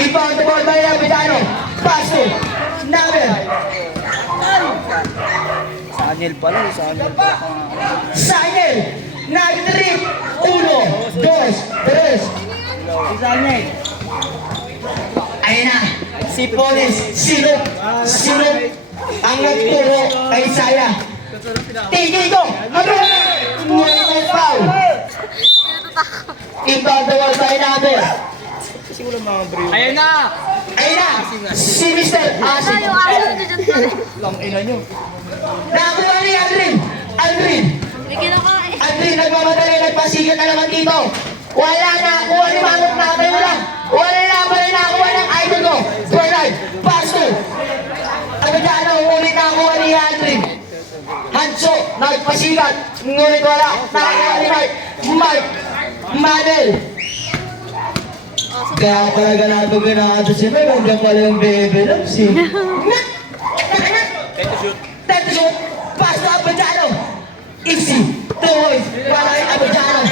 Inbound the ball by Rapidano. Pass to Nabil. Sanel pala, Sanel pala. Sanel. Nag-trip. 1, 2, 3. Si Sanel. Ayun na. Si Polis. Sinup. Ang nagturo kay Saya. Tigil ko. Ngunit may foul. Inbound the ball by Nabil. Ayan na! Si Mr. Asin. Tayo, ayaw nyo dyan pa rin. Lang ina nyo. Nakakuha ni Aldrin. Bigyan ako eh. Aldrin, nagmamadali, nagpasigat na naman dito. Wala na kuha ni Manot na wala. Wala pa rin nakakuha ng idol ko. Bernard, pass to. Agad ulit nakakuha ni Aldrin. Hanso, nagpasigat. Ngunit wala. Nakakuha ni Mark. Manel. Kaya talaga ganado si Mel. Hanggang pala yung bebe lang si. Time to shoot. Pass to Abadjano. Easy. 2 points. Para kay Abadjano.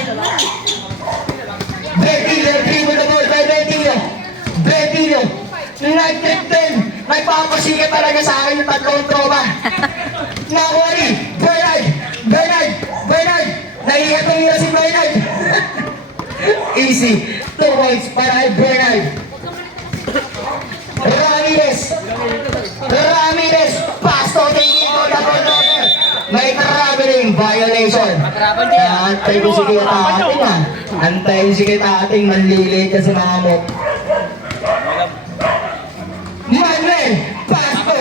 Betillo. Dribble the ball by Betillo. Nag-trip din. Nagpapasigat talaga sa akin yung tatlong tropa. Nakuha ni Bernard. Nahihatong nila si Bernard. Easy. 2 points para kay Bernard. Ramirez. Pass to tingin ko na controller. May traveling violation. Kaya antayin ko si kita ating Antayin si kita ating manlilit ka sa mamot. Manuel. Pass to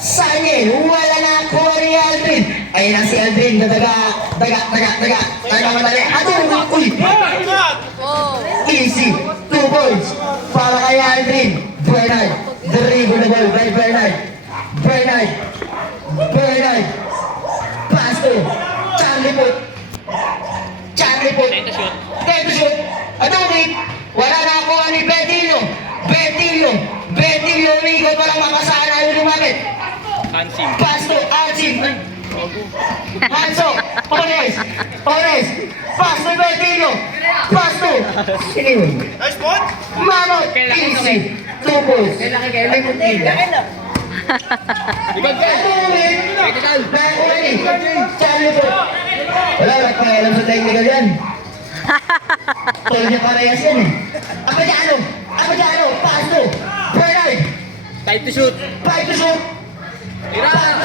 Sanel. Wala na kuha ni Aldrin. Ayun na si Aldrin. Taga madali. Uy. Easy. 2 points para kay Aldrin. Bernard. Dribble the ball by Bernard. Pass to Charlie Put. Time to shoot. Adobit. Wala na kuha ni Betillo. Umigot walang makasana yung lumapit. Pass to Archie. Hanso. Ones. Pass to Betillo. Pass to Nice ball! Mamot. Easy. 2 points. Wala alam sa technical yan. Tol niya parehas yan eh. Abadjano. Pass to Bernard. Time to shoot. Pass to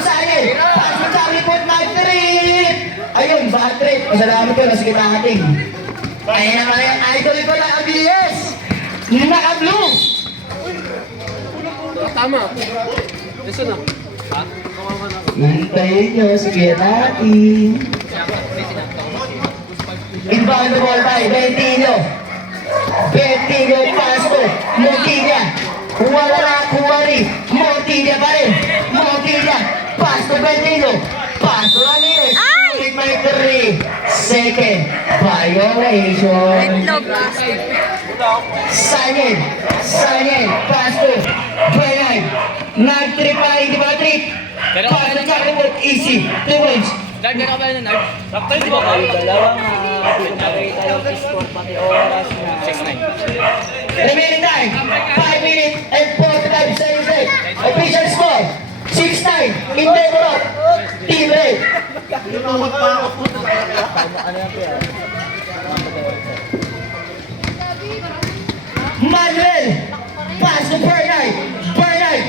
Sanel. Pass to Charlie Put. Nag-trip. Ayun, bad trip. Masalamat ko, nasa kita ating. Ayun naman yung idol ko na ABS. Naka-blue. Tama. Gusto na. Ha? Hintayin nyo, sige natin. Inbound the ball by Betillo, pass to Montilla. Wala na kuha ni Montilla pa rin. Pass to Betillo. Pass to Ramirez. Ulit may 3-second violation. Sanel, pass to Bernard. Nag-trip pa, hindi ba trip? Pass to Charlie. Easy, 2 points. Nard, ka ba yun, Nard? Sakto yun, di ba? Dalawang pinakita yung score pati oras na 6-9. Remaining time, 5 minutes and 45 seconds left. Official score, 6-9 in favor of Team Red. Manuel, pass to Bernard. Pumigay.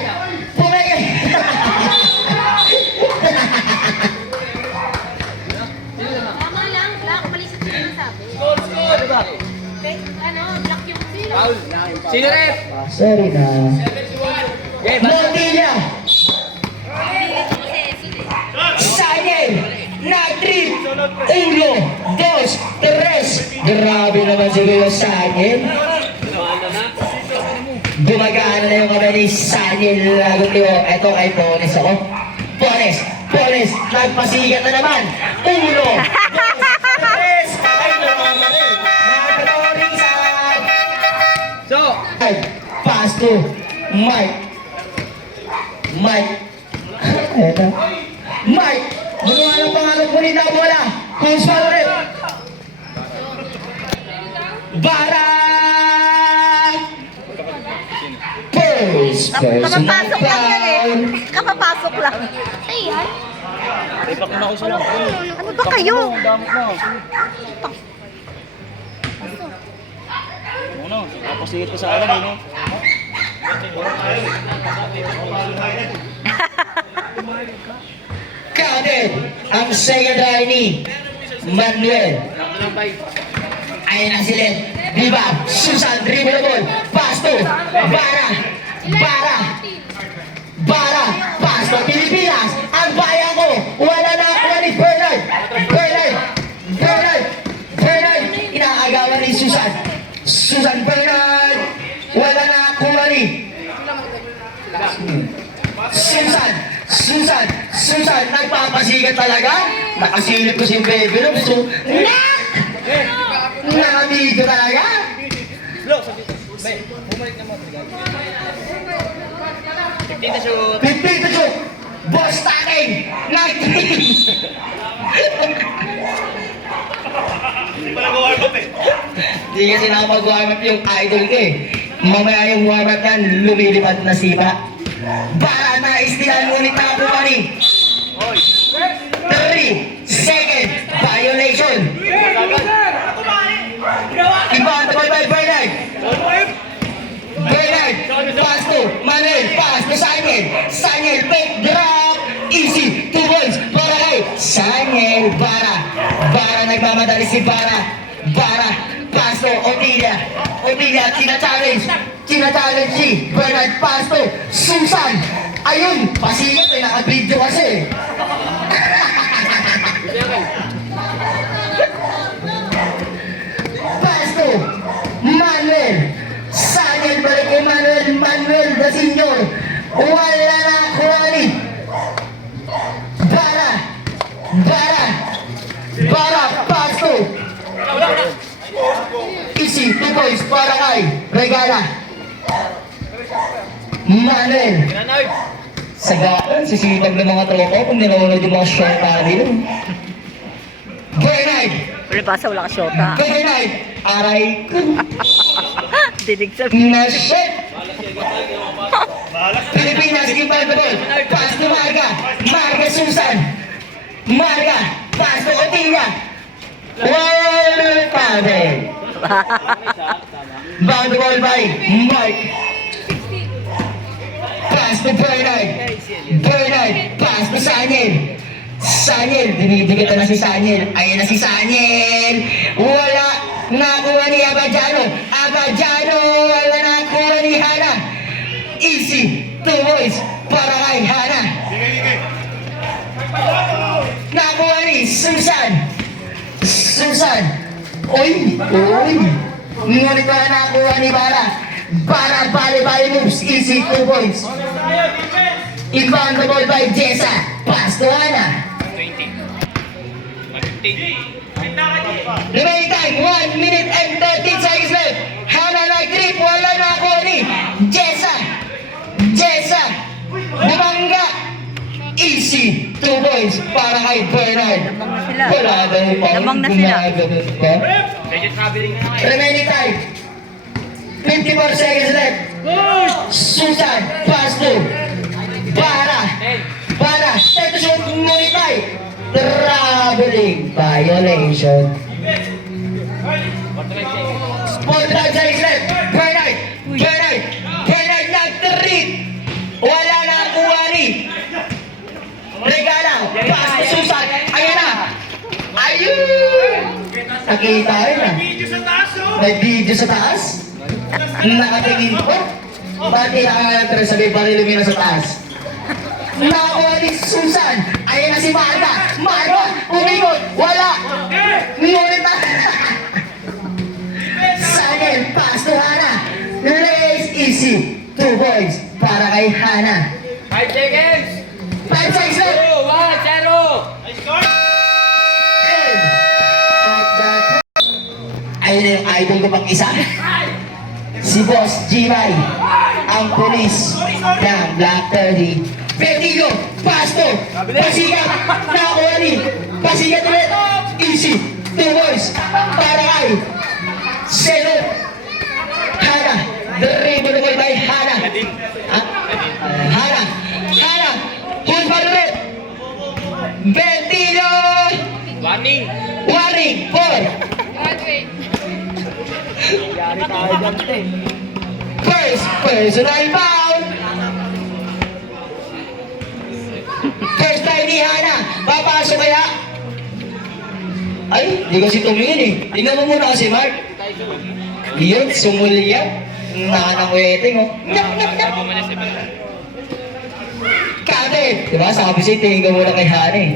Tama lang, black. Malisip ko yung sabi. Ano ba? Black yung sino. Sino rep? Sorry na. Okay, basta. Montilla. Sanel. Nag-trip. 1, 2, 3. Grabe naman siguro yung Sanel. Gumagana na yung kamay ni Sanel. Ito kay Pones ako. Pones. Nagpasigat na naman. 1, 2, 3. Ay, namamaril. Nagpanoring sa... So, Pass to Mike. Eto. Mike. Magawa ng pangalan ko rin na wala. Coach Valorant. Bara. It's personal Kapapasok lang yan eh. foul. Kapapasok lang. Ay, yan. Ipak na ako sa lang. Ano ba kayo? Ang gamit mo. Ano? Napasigit ko sa alam eh. No? Counted ang second try ni Manuel. Ayan na sila. Diba? Susan, dribble the ball. Pasto. Bara. Bara. Bara. Pasto. Pilipinas. Ang bayan ko. Wala na ako ni Bernard. Bernard. Bernard. Bernard. Inaagawan ni Susan. Susan Bernard. Wala na ako ni Susan. Susan. Susan. Nagpapasigat talaga. Nakasilip ko si Bebe. So, nak! Nakabigyo talaga. Tingnan na shoot. 15 to shoot. Boss taking. 19. Hindi kasi nakapag-warm up yung idol ko eh. Mamaya yung warm up yan, lumilipad na sipa. Para na-istilan ngunit nakakuha ni 3 second violation. Ibang tabay by Bernard. Bernard, pass to Manuel, pass to Sanyel. Sanyel, fake drop, easy, 2 points para kay Sanyel. Bara nagmamadali si Bara. Pass to Otilia. Otilia, china-challenge si Bernard. Pass to Susan. Ayun, pasigat eh, naka-video kasi. Pass to Manuel. Sanyel balik kay Manuel the senior. Wala na kuwali. Bara, pass to easy, 2 points para kay Regala. Manuel. Sagaan, sisitag ng mga tropa kung nilunod yung mga short nila. Bernard. Wala pa sa wala ka syota. Bernard. Aray ko. Dinig sa... Nasip! Pilipinas, give by the ball. Pass to Marga. Marga Susan. Marga. Pass to Otilia. Well, padel. Bound the ball by Mike. Pass to Bernard. Bernard. Pass to Sanyel. Sanyel. Dinidikita na si Sanyel. Ayan na si Sanyel. Wala. Nakuha ni Abadjano. Wala nakuha ni Hana. Easy. 2 points para kay Hana. Nakuha ni Susan. Oy. Ngunit wala nakuha ni Bara. Bali moves. Easy. 2 points. Inbound the ball by Jessa. Pass to Hana. 20. Remaining time, 1 minute and 13 seconds left. Hana nag-trip, wala na ako ni Jessa. Bumangga. Easy, 2 points para kay Bernard. Lamang na sila. Wala daw pa. Lamang na sila. Gumagano'n pa. Medyo traveling na naman. Remaining time, 54 seconds left. Susan, pass to Bara. Set to shoot, Monitay. Traveling violation. 45 seconds left. Bernard nag-trip. Wala na ang kuha ni Regala. Pass to Susan. Ayan na. Ayun. Nakita rin na. May video sa taas. Nakatingin ko. Ba't nakakalatress sabi pa rin lumina sa taas? Nakuha ni Susan. Ayan na si Marga. Umikot. Wala. Ngunit na. Sanyel. Pass to Hana. Race easy. 2 points para kay Hana. 5 seconds. 5 seconds left. 2, 1, 0. Ayun na yung idol ko pang isa. Si Boss G-Ray, ang polis ng Black 30. Vertigo, Pasto, Pasigat, nakuha ni Pasigat ulit. Easy, 2 points para kay Seno. Hana, Dribble by Hana. Hana. Who's for the red? Bentino. Warning! Warning. 4. Yari tayo dyan, te. First personal foul. First time ni Hana. Papasok kaya? Ay, di kasi tumingin eh. Tingnan mo muna kasi, Mark. Yun, sumuli yan. Nakanang wedding, oh. Kate! Diba, sabi sa'yo, tingin ka muna kay Hana eh.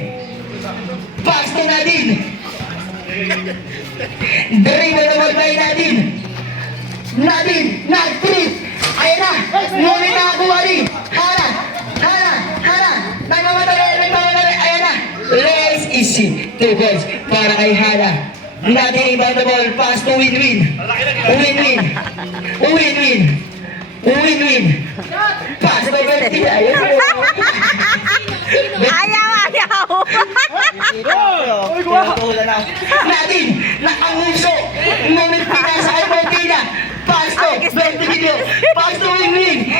Pass to Nadine. Dribble naman tayo Nadine. Nadine, nag-trip. Ayan na, ngunit nakakuha rin. Hana. Nagmamadali. Ayan na. Let's easy. 2 points para kay Hana. Nadine ibang the ball. Pass to win-win. Win-win. Pass to Bertie. Ayan na. Ayaw. Natin na ang uso ngunit pinasa kay Martina. Pasto, 20 video. Pasto win-win.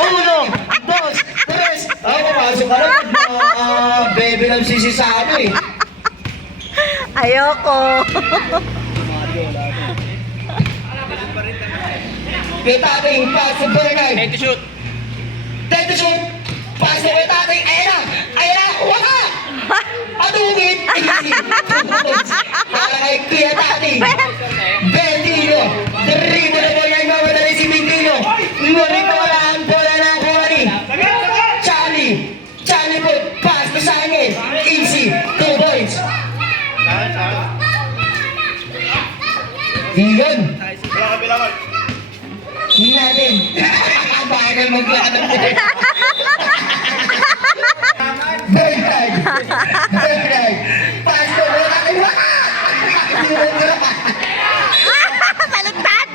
1, 2, 3. Pumasok ka lang. Bebe lang sisi sa ano eh. Ayoko. Kita ating pass to Bernard. Time to shoot! Time to shoot. Pass to kita ating. Ayan na. Waka. Patungit. Easy. 2 points para kay Kuya Tati. Bentino. Dribble na bola yung mamadali si Bentino. Ngunit wala ang bola na kuha ni Charlie po. Pass to Sangin. Easy. 2 points. Yun. Natin. Bagal maglakad. Bernard. Pass to bola kay Waka. Baliktad.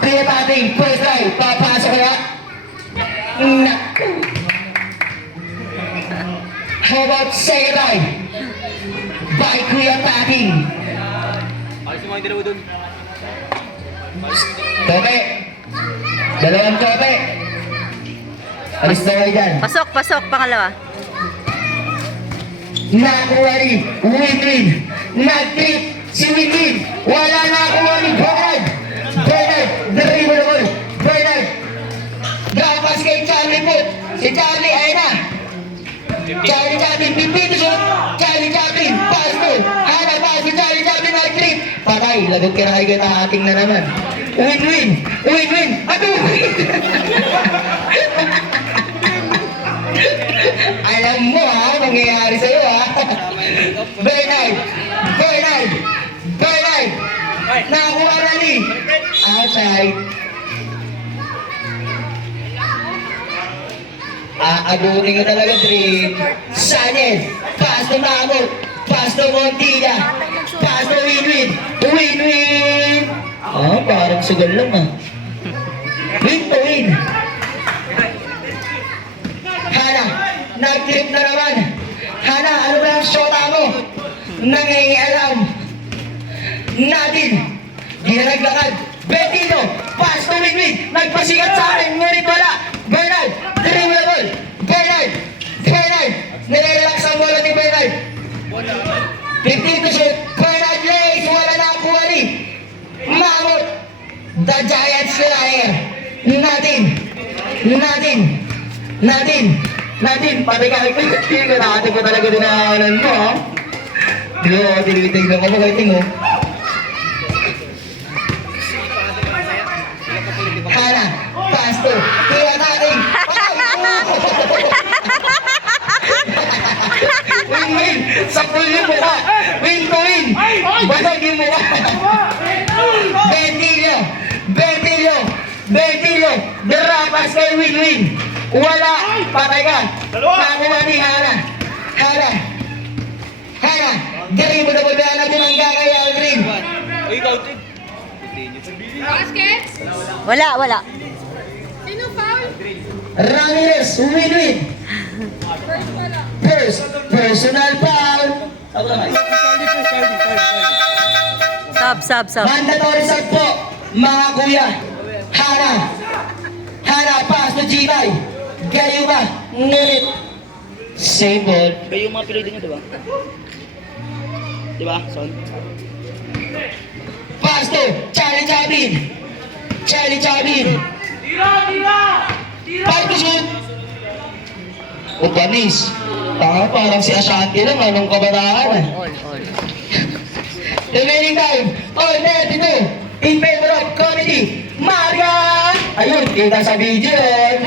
Kaya tating first drive, papasok kaya? Naku. How about second drive? By Kuya Tating. Alis mo yung dalawa dun. Tope. 2 tope. Alis na kayo dyan. Pasok, pangalawa. Nakuha rin. Win-win. Nag-trip. Si Win-win. Wala nakuha rin. Bernard. Dribble na ball. Bernard. Gapas kay Charlie po. Si Charlie, ayun na. Charlie Chaplin, pipito siya. Charlie Chaplin, pass to. Hana, pass to Charlie Chaplin, nag-trip. Patay, lagot ka na kayo na ating na naman. Win-win. Ato! Alam mo ha, nangyayari sa'yo ha. Bernard. Nakakuha na ni. Outside. Aabutin ko talaga, Dream. Sanchez. Pass to Mamot. Pass to Montilla. Pass to Win-win. Parang sugal lang ah. Win. Hana, nag-trip na naman. Hana, ano ba ang shota mo? Nangingialam. Natin. Di na naglakad. Betino, pass to Win-win. Nagpasikat sa akin, ngunit wala. Bernard, dribble na ball. Bernard. Nire-relax ang bola ni Bernard. 15 to shoot. Bernard lays. Wala na ang kuha ni Mamot. The Giants Flyer. Natin. Pati kahit natin ko talaga dinaanan mo ha. Di ba, tinitignan ko pagkaiting mo. Hana, pass to. Kaya natin. Win-win. Sakul yung mukha. Win to win. Basag yung mukha. Bentillo. Derapas kay win-win. Wala. Patay ka. Nakuha ni Hana. Galing mo na ba na bumangga kay Aldrin? Uy, ikaw, Tim. Baskets? Wala. Sino foul? Ramirez, win-win. First pala. First, personal foul. Sub. Mandatory sub po, mga kuya. Hana, pass to G-Bay. Gayuma, ngunit. Same ball. Kayo yung mga piloy din nyo, diba? Diba, Son? Pass to Charlie Chabin. Five to shoot. Upanis. Parang si Ashanti lang, anong kabataan. All. Remaining time, all net ito. In favor of committee, Maria! Ayun, kita sa video yun.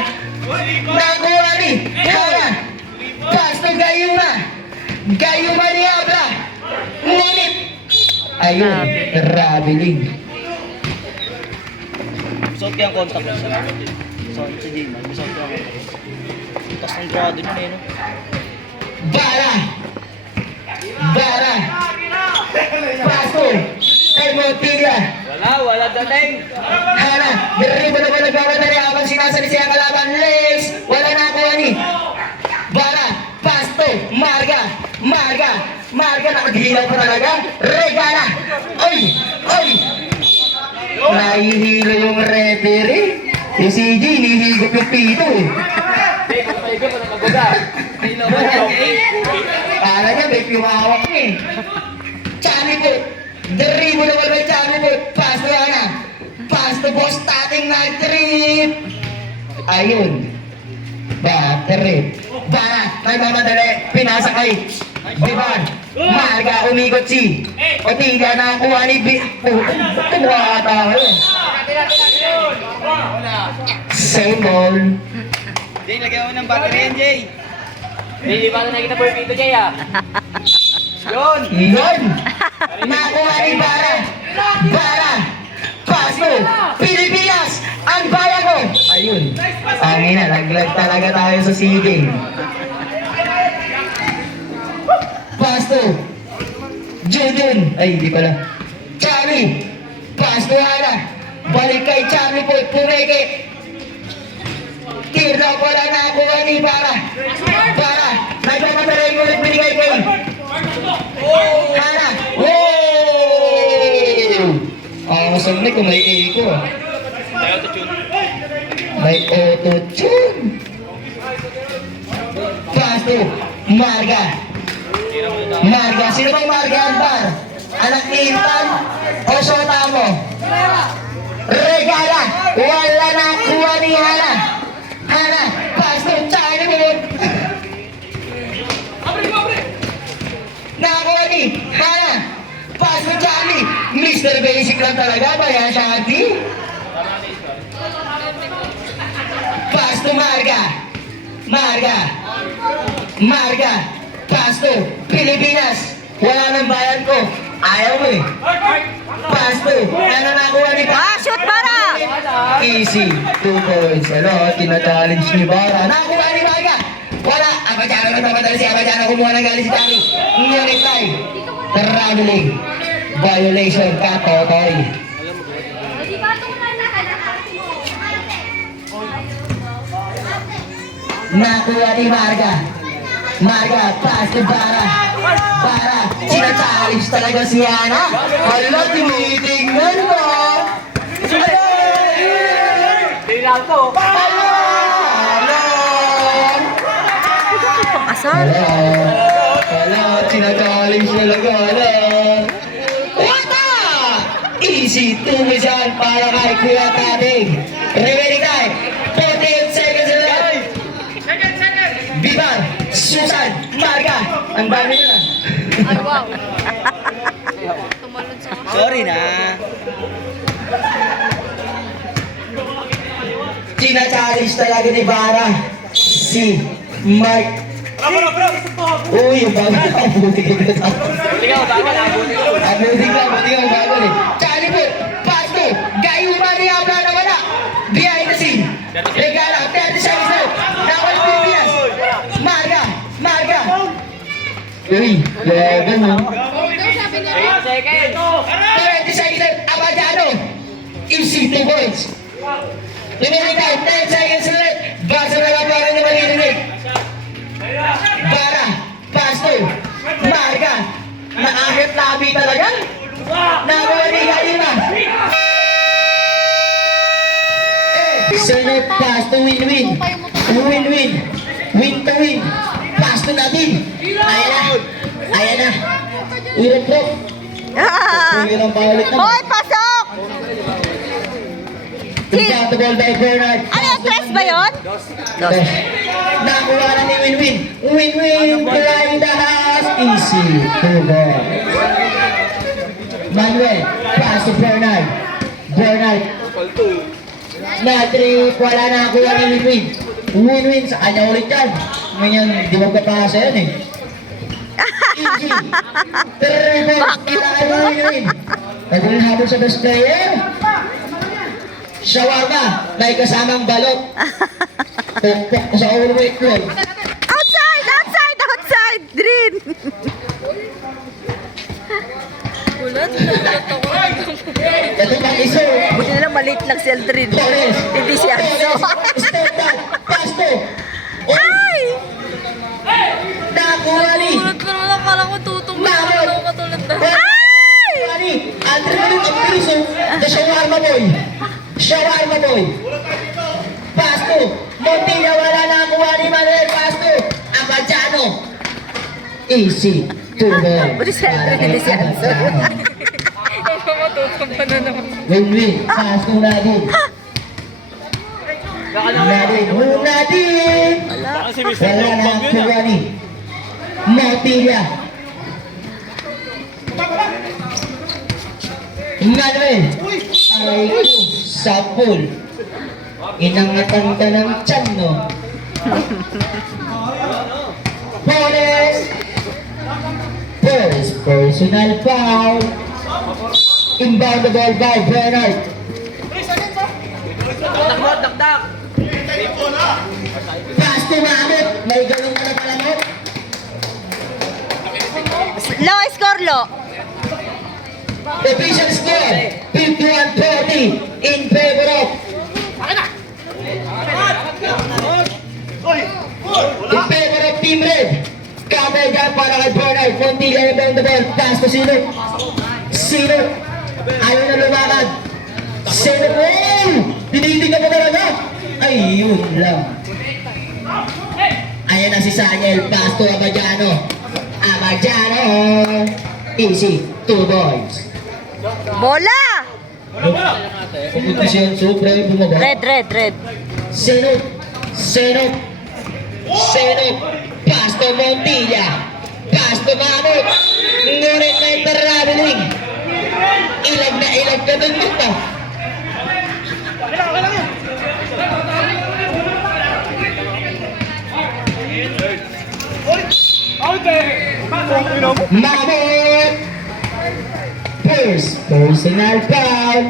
Nakuha ni Hana. Pass to Gayuma ni Abra. Ngunit. Ayun, traveling. Suot kaya ang contact mo siya. Son, si Dima. Suot kaya ang contact. Tapos ang grado nyo na yun. Bara. Pasto. Kay Montilla. Wala dating. Hana. Deribo na ba nagmamadali habang sinasali siya kalaban. Lace. Wala na ako ni. Bara. Pasto. Marga. Nakaghilaw pa talaga. Regala. Oy. Nahihilo yung referee. Yung CG, nihigop yung pito eh. Kala niya, may pumawak niya eh. Chami po. Deribo naman may Chami po. Pass to Hana. Pass to boss, tating night trip. Ayun. Battery. Bara, nagmamadali. Pinasa kay Diban. Marga, umikot si Otilla na kuha ni Kumuha ata yun. Same ball. Jay, lagyan mo ng battery yan, Jay. Hindi pa na nakita po yung pito, Jay, ah. Yun. Nakuha ni Bara. Paso. Pilipinas. Ang bayan ko. Ayun. Angin na. Naglag talaga tayo sa seeding. Pasto. Judun. Ay, di pala. Chami. Pasto Hana. Balik kay Chami po. Pumeke. Tira pala nakuha ni Bara. Nagmamadali ulit binigay kay Hana. Wow! Ang masam kung may echo. May auto-tune. Pasto. Marga. Sino bang Marga Anbar? Anak ni Intan o Sota mo? Regala. Wala na kuha ni Hana. Pasto. China mo. Nakakuha ni Hana. Pasto Charlie. Mr. Basic lang talaga ba yan siya ati? Pasto Marga. Pasto Pilipinas. Wala nang bayan ko. Ayaw mo eh. Pasto. Ano nakuha ni Shoot Bara! Easy. 2 points. Tina-challenge ni Bara. Nakuha ni Marga. Wala. Abadjana nagpapadali si Abadjana. Kumuha ng galing si Tami. Ngunit tayo. Traveling. Violation. Katotoy. Di ba ito na Nakuha ni Marga. Pass to Bara. Sina-challenge talaga si Hana. Hala, tinitingnan mo. Asal? Hala, sina-challenge talaga. Wata! Easy, 2 dyan para kay Kuya Tating. Remaining time, 48 seconds left. Biban, Susan, Marga. Ang dami nila. Ay, wow. Tumalon sa Sorry na. Tina-challenge talaga ni Bara. Si Mark. Uy, yung bago na. Buti ka na. Buti ka, Buti ka, bago eh. Charlie po, pass to. Gayuma ni Abra na wala. Behind the scene. Regala, 30 seconds left. Nakawal Pilipinas. Marga. Uy, laban mo. Daw sabi niya. 20 seconds left. Abadjano. Easy, 2 points. Remaining time, 10 seconds left. Basa na lang para niya malilinig. Bara, Pasto, Marga. Naakit labi talaga. Nakuha Senot, pass to win-win. Win-win. Win to win. Pass to natin. Ayan na. Ayan na. Urot-rot. Ah! Tingin ang paulit na. Hoy, pasok! Tingnan the ball by Bernard. Ano yung tres ba yun? Nakuha na ni Win-win. Win-win. Flying the house. Easy. Two ball. Manuel. Pass to Bernard. Bernard. Na-trip. Wala na nakuha ni Win-win. Win-win. Sa kanya ulit yan. Ngayon, di magpapasa yan eh. Easy. Three balls. Para kay Win-win. Nagulong habol sa best player. Shawarma, may kasamang balot. Pukpok ko sa ulo mo itlog. Outside! Outside! Outside! Green! Ito pang iso. Buti na lang maliit lang si Aldrin. Torres. Hindi si Anso. Step back. Pasto. Ay! Nakuha ni. Tulad ko na lang, parang ko tutumba Mamot. ako katulad na. Nakuha ni. Andre Malut ang piso. The shawarma boy. Shawarma boy. Pasto. Montilla wala na nakuha ni Manuel Pasto. Abadjano. Easy. Two ball. Buti si Aldrin, hindi si Anso. Tutumba na naman. Win-win. Pasto natin. Natin. Natin. Baka si Mr. Wala na Lombang yun nakuha ni Montilla. Manuel. Aray ko. Sa pool. Inangatan ka ng tiyan, no? Torres. Torres. Personal foul. Inbound the ball by Bernard. Pass to Mahmut. May ganun ka na pala mo. Low score, low. Official score, 51-40 in favor of Team Red. Counter dyan para kay Bernard. Montilla inbound the ball. Pass to Sino. Sino. Ayaw na lumakad. Sino. Oh! Tinitingnan mo talaga. Ay, yun lang. Ayan na si Sanyel. Pass to Abadjano. Abadjano. Easy. Two boys. Bola! Pupunta siya sobra yung bumaba. Red, red, red. Senot. Senot. Senot. Pass to Montilla. Pass to Mahmut. Ngunit may traveling. Ilag na ilag ka dun dito. Mahmut. First personal foul.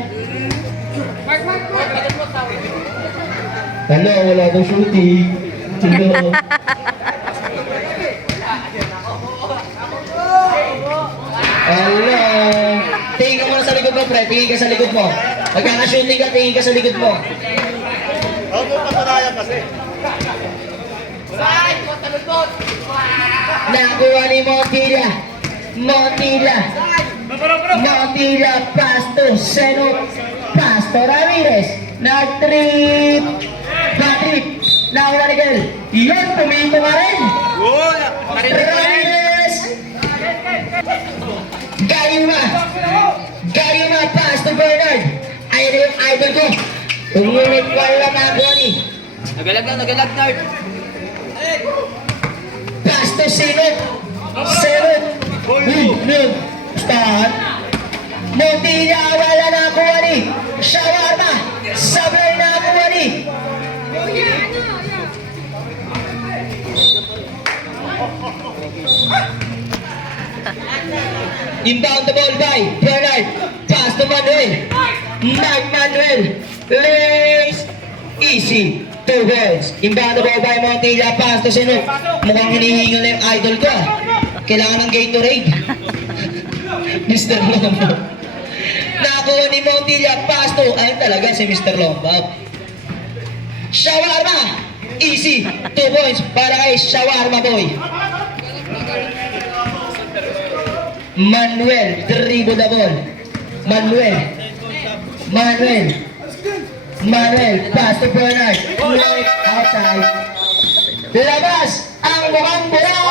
Hello, wala akong shooting. Hello. Hello. Tingin ka muna sa likod mo, pre. Tingin ka sa likod mo. Magkaka-shooting ka, tingin ka sa likod mo. Nakuha ni Montilla. Montilla. Montilla, Pasto, Senot, Pasto, Ramirez. Nag-trip. Nag-trip. Nakuha ni Kel. Yun, pumito ka rin. Ramirez. Gayuma. Gayuma, Pasto, Bernard. Ayan na yung idol ko. Umunit ko lang nakuha ni. Nagalag na. Pasto, Senot. Senot. Nag. Start. Montilla, wala na nakuha ni. Shawarma. Sablay na nakuha ni. Inbound the ball by Bernard. Pass to Manuel. Mark Manuel. Lays. Easy. Two goals. Inbound the ball by Montilla. Pass to Senot. Mukhang hinihingal na yung idol ko. Kailangan ng Gatorade. Mr. Lombok. Nakuha ni Montilla. Pass to. Ayun talaga si Mr. Lombok. Shawarma. Easy. 2 points para kay Shawarma Boy. Manuel, dribble the ball. Manuel. Manuel, pass to Bernard. Right outside. Labas ang mukhang bulang.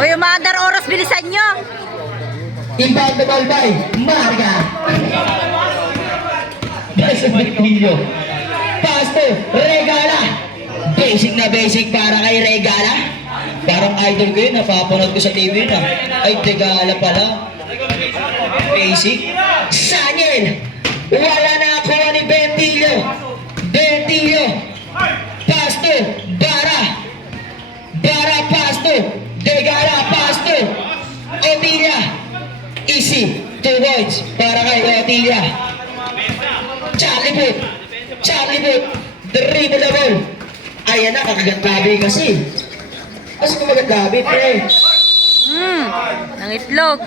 Uy, umaandar oras, bilisan nyo. Inbound the ball by Marga. Pass to Bentillo. Pass to Regala. Basic na basic para kay Regala. Parang idol ko yun, napapanood ko sa TV na. Ay, Regala pala. Basic. Sanyel. Wala na ako ni Bentillo. Bentillo. Pass to Bara. Bara pass to Regala. Pass to Otilia. Easy. 2 points para kay Otilia. Charlie Boot. Charlie Boot. Dribble the ball. Ayan na, kagagabi kasi. Kasi kumagagabi, pre. Ng itlog.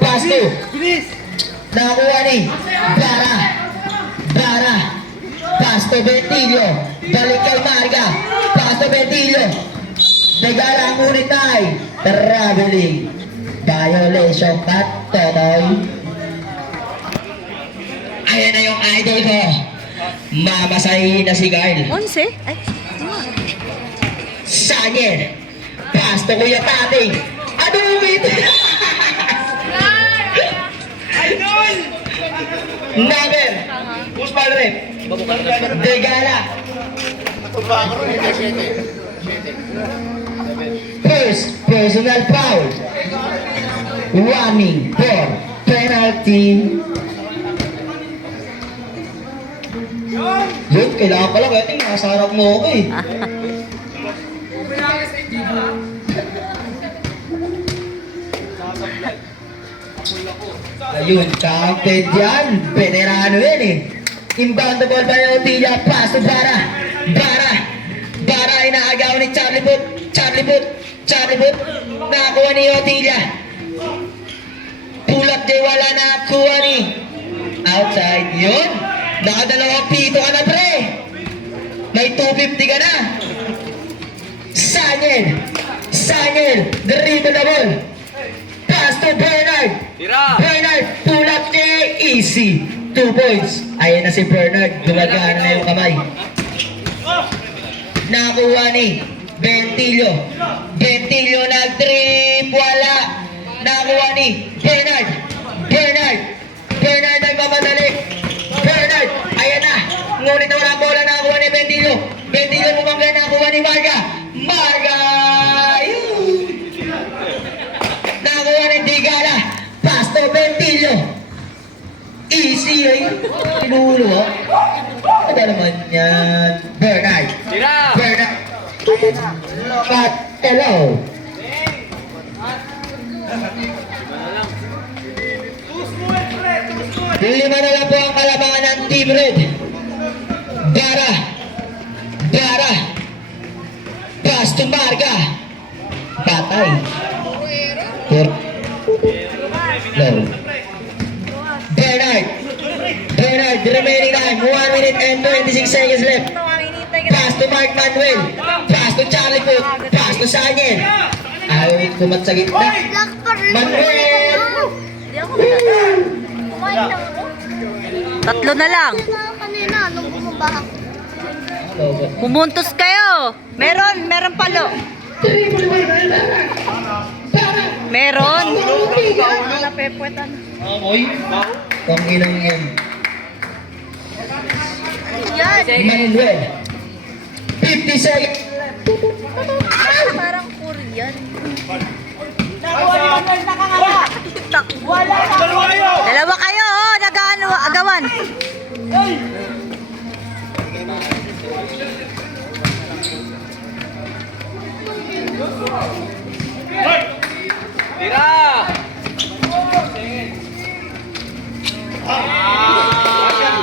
Pass to. Nakakuha ni Bara. Bara. Pass to Bentillo. Balik kay Marga. Pass to Bentillo. Regala ang unit ay traveling. Violation cut. Totoy. Ayan na yung idol ko. Mamasahin na si Carl. 11? Ay, Sanyel. Pass to Kuya Tating. Adumit. Number. Who's padre? Regala. First personal foul. Warning for penalty. Yun, kailangan pala kaya tingin, nasa harap mo ako eh. Ayun, counted yan. Veterano yan eh. Inbound the ball by Otilla. Pass to Bara. Bara. Bara ay naagaw ni Charlie Boot. Charlie Boot. Charlie Boot. Nakakuha ni Otilla. Pull up day, wala nakakuha ni. Outside. Yun. Nakadalawang pito ka na, pre. May 250 ka na. Sanyel. Sanyel. Dribble the ball. Pass to Bernard. Bernard. Pull up day. Easy. 2 points. Ayan na si Bernard. Gumagana na yung kamay. Nakakuha ni Bentillo. Bentillo nag-trip. Wala. Nakakuha ni Bernard. Bernard. Bernard nagmamadali. Bernard. Ayan na. Ngunit na wala bola. Nakakuha ni Bentillo. Bentillo bumangga. Nakakuha ni Marga. Marga. Ayun. Nakakuha ni Digala. Pass to Bentillo. Easy eh. Pinulo oh. Ano naman yan? Bernard. Bernard. But, hello. Lima na lang po ang kalabangan ng Team Red. Bara. Bara. Pass to Marga. Patay. Low. Bernard. Bernard, remaining time, 1 minute and 26 seconds left. Pass to Mark Manuel. Pass to Charlie Cook. Pass to Sanyel. Ayaw kumat sa gitna. Manuel! Kumain lang ako. 3 na lang. Kanina, nung bumaba ako. Pumuntos kayo. Meron palo. Meron. Amoy. Panginang yan. Yan. Manuel. 50 seconds. Parang Korean. Dalawa kayo, oh. Nag-agawan.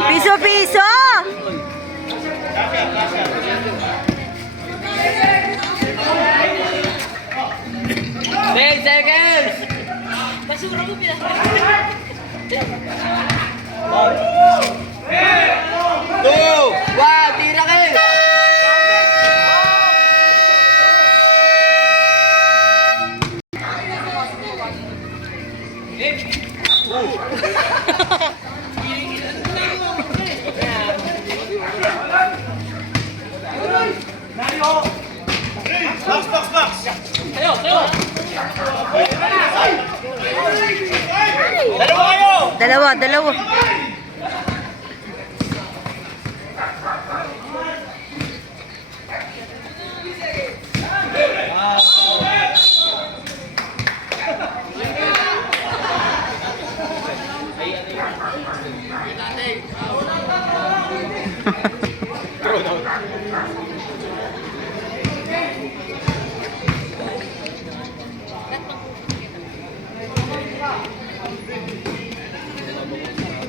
Piso-piso. 10 seconds! Basura mo, pinasura. Dalawa, dalawa.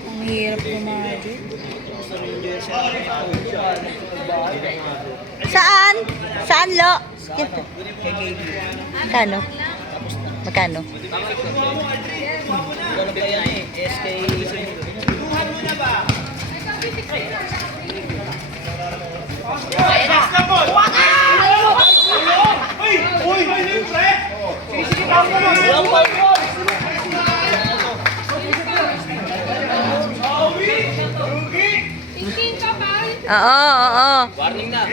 Ang hirap gumagi. Saan? Saan, Lo? Magkano? Magkano? Oo, oo. Warning na.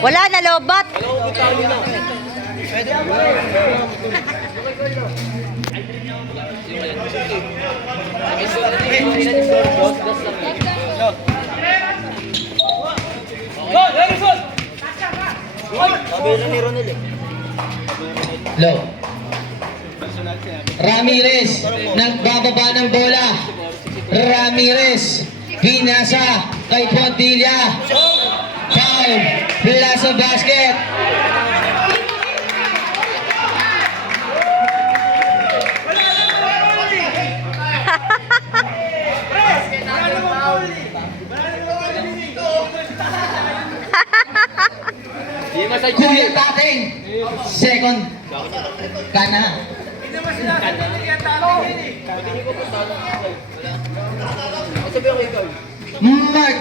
Wala na, lobat. Low. Ramirez, nagbababa ng bola. Ramirez, pinasa kay Pontilla. Foul, Plaza Basket. Kuya Tating, second. Kana. Mark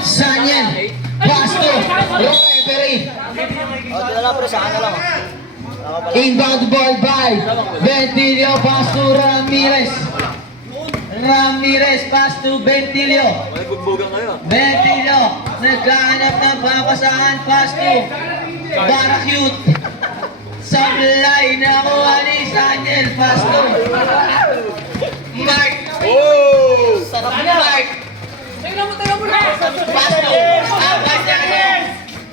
Sanyan, Pasto, referee. Inbound ball by Ventilio, Pasto, Ramirez. Ramirez, Pasto, Ventilio. Ventilio, nagkahanap ng papasahan, Pasto. Barakute. Sablay na kuha ni Sanyel, Pasto. Mark. Sarap niya. Mark. Pasto.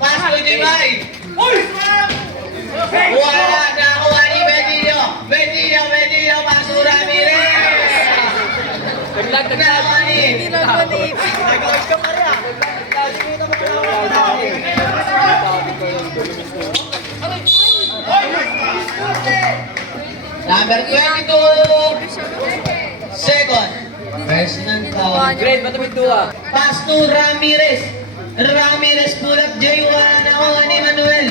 Pasto, Jimay. Wala na kuha ni Ventilio. Ventilio, Pasto, Ramirez. Nakuha ni. Number 22. Second. Personal foul. Grade, matamid duwa. Pass to Ramirez. Ramirez pull up J. Wala na kuha ni Manuel.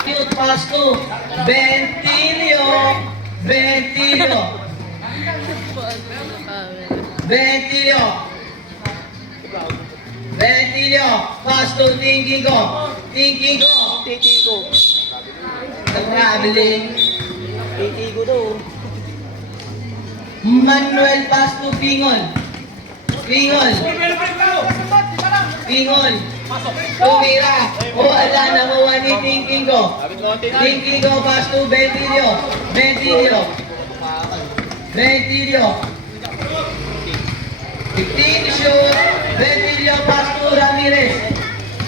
Cute pass to Ventilio. Ventilio. Ventilio. Ventilio. Pass to Thinking Go. Thinking Go. Traveling. Manuel pass to Pingol. Pingol. Tumira. Wala na kuha ni Thinking Go. Thinking Go pass to Ventilio. Ventilio. 15 to shoot. Ventilio pass to Ramirez.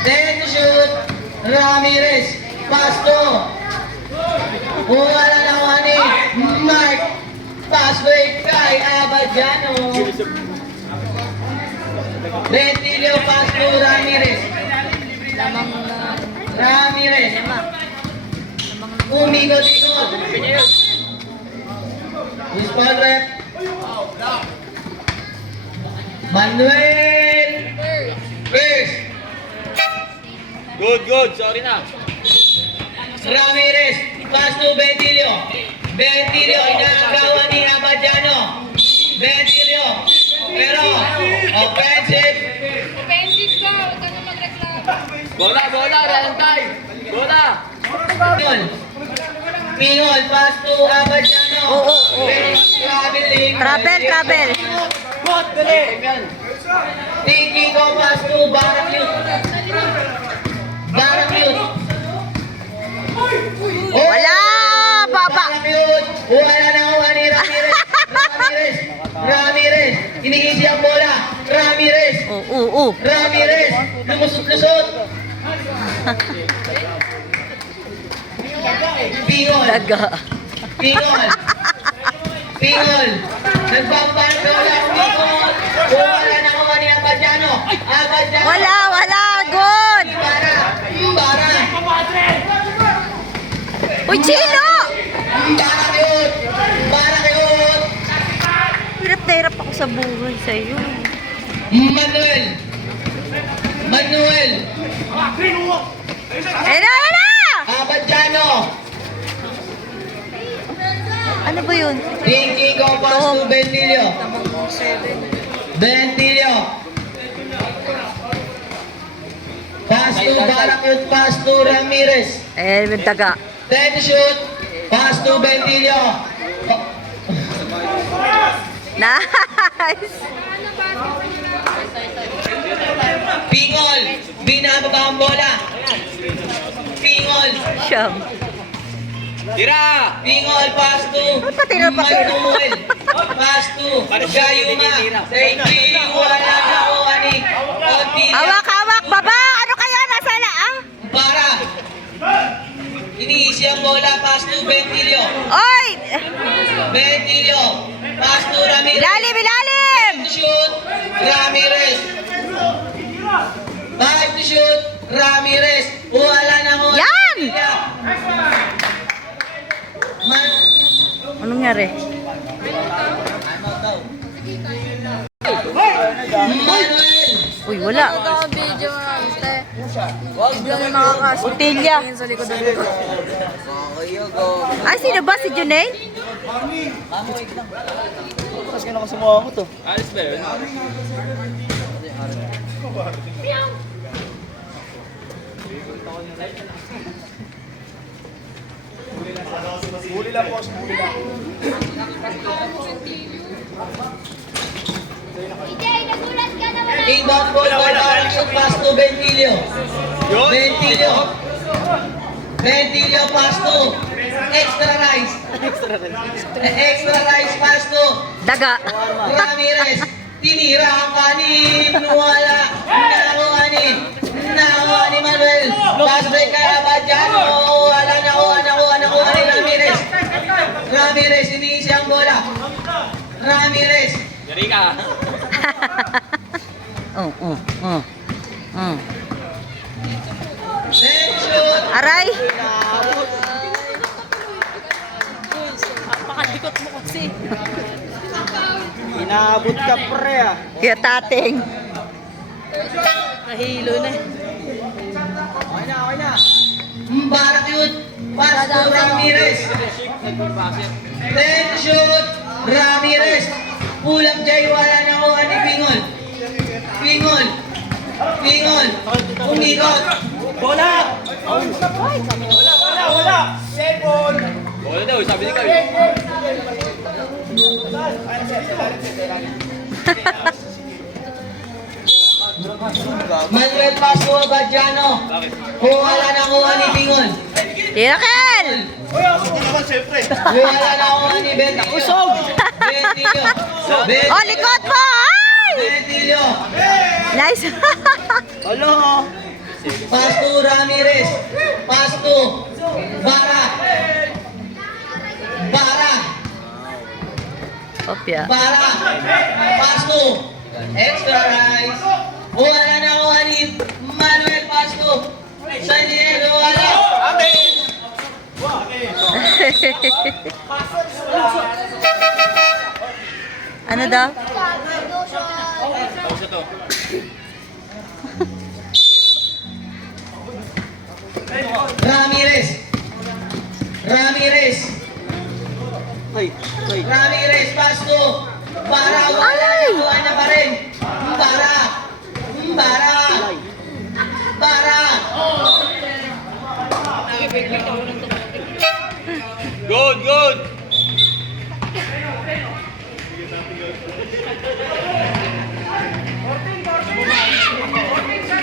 10 to shoot. Ramirez. Pass to. Wala na kuha ni Mark. Passway kay Abadiano. Ventilio pass to Ramirez. Ramirez. Umigo dito. ball rep. Manuel. First. Good. Sorry na. Ramirez. Pass to Bentilio. Bentilio, inagawa ni Abadiano. Bentilio. Pero, offensive. Offensive ka, huwag ka na magreklamo. Bola, Rentay. Bola. Pingol. Pingol, pass to Abadiano. Traveling. Travel. Tiki ko, pass to Barakute. Wala! Baba! Barakute. Wala na ako ni Ramirez. Ramirez. Iniisi ang bola. Ramirez. Ramirez. Lumusot-lusot. Pingol. Daga. Pingol. Nagpapal bola. Pingol. Wala na ako ni Abadiano. Wala. Good! Bara. Uy, Chino! Barakute. Hirap na hirap ako sa buhay sa'yo. Manuel. Ayun na! Abadiano. Ano ba yun? Tiki ko, pass to Bentilio. Pass to Barakute, pass to Ramirez. May daga. 10 shoot, pass to Bentilio. Nice! Pingol, binababa ang bola. Pingol, Siyam. Tira. Pingol, pass to Patira. Manuel. Pass to Gayuma. Safety, wala na ako, ani. Hawak! Baba! Ano kaya? Nasa laang? Para. Iniisi ang bola, pass to Bentilio. Oy! Bentilio, pass to Ramirez. Ilalim! Shoot, Ramirez. 5 to shoot, Ramirez. Wala na ako. Yan! Anong nangyari? Manuel. Uy, wala. Video nga, te. Utilya. Ay, sino ba? Si Junay? Alis ba yun? DJ, nagulat ka naman. Inbound ball by Barakute, pass to Bentilio. Bentilio, pass to Extra Rice. Extra Rice, pass to Daga. Ramirez. Tinira ang kanin. Wala. Nakuha ni Manuel. Pass break kay Abadiano. Wala. Nakuha ni Ramirez. Ramirez, iniisi ang bola. Ramirez. Yari ka. Then shoot. Aray! Inaabot ka pre ah. Kaya tating. Barakute. Pass to Ramirez. Then shoot. Ramirez. Pull up Jay. Wala na ko ni Pingol. Umikot. Bola! Bola daw, sabi ni Kawin. Manuel pass to Abadiano. Kung wala na ko ni Pingol. Tirakel! Wala na ko ni Bentilio. Bentilio. Oh, likod mo! Ay! Bentilio. Nice! Pass to Ramirez. Pass to Bara. Opya. Pass to Extra Rice. Wala na ko ni Manuel. Pass to San Diego. Wala. Amen. Ano daw? Tapos ito. Ramirez. Ramirez. Ay, ay. Ramirez, pasto. Para, wala. Nakuha na pa rin. Para. Para. Para. Good, good.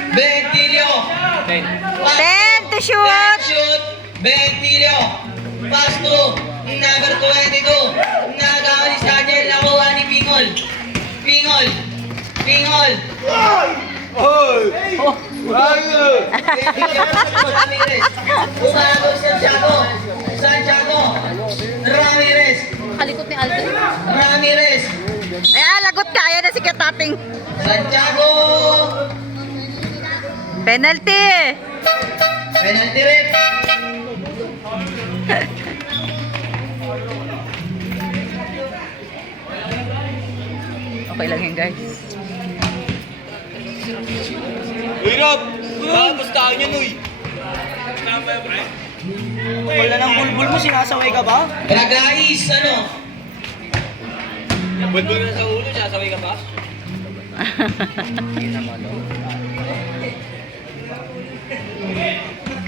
Bentilio. 10. 10 to shoot. Shoot. Bentilio. Pasto. Number 22. Nagkakalis ka dyan. Nakuha ni Pingol. Pingol. Pingol. Bentilio. Ramirez. Umagos Santiago. Santiago. Ramirez. Kalikot ni Aldo. Ramirez. Ay, lagot ka. Ayan na si Katating. Santiago. Penalty. Penalty rin. Okay lang yun, guys. Hirap. Tapos tayo niyan, uy. Wala ng bulbul mo, sinasaway ka ba? Ragais, ano? Bulbul na sa ulo, sasaway ka pa?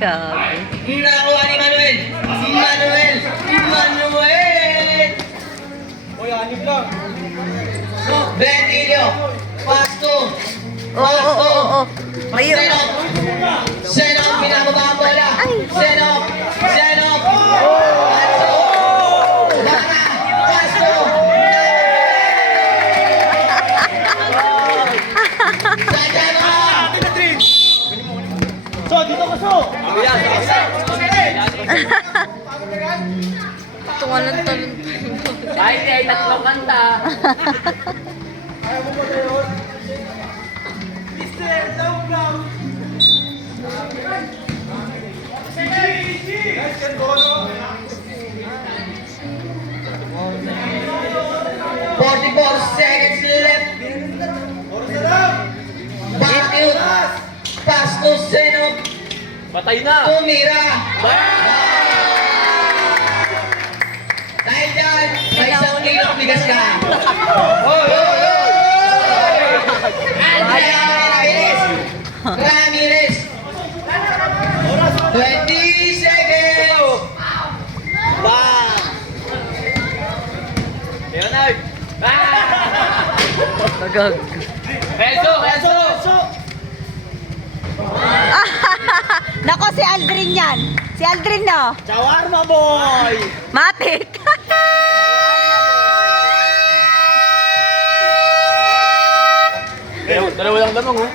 Gabi. Nakuha ni Manuel. Manuel. Manuel. Uy, anib lang. Bentilio. Pasto. Oo. Ayun. Senop. Senop, pinababa ang bola. Senop. Senop. Pasto. Baka. Pasto. Santiago. So, dito ka, so. Tumalon-talon. Kahit ay tatlong kanta. Forty-four seconds left. Bakit? Pasto, Senop. Patay na. Tumira. Dahil dyan, may isang kilong bigas ka. Ramirez. Ramirez. 20 seconds. Bang! Leonard. Magag. Peso, peso. Nako, si Aldrin yan. Si Aldrin, no? Shawarma boy! Matik. Dalawa lang damang, oh.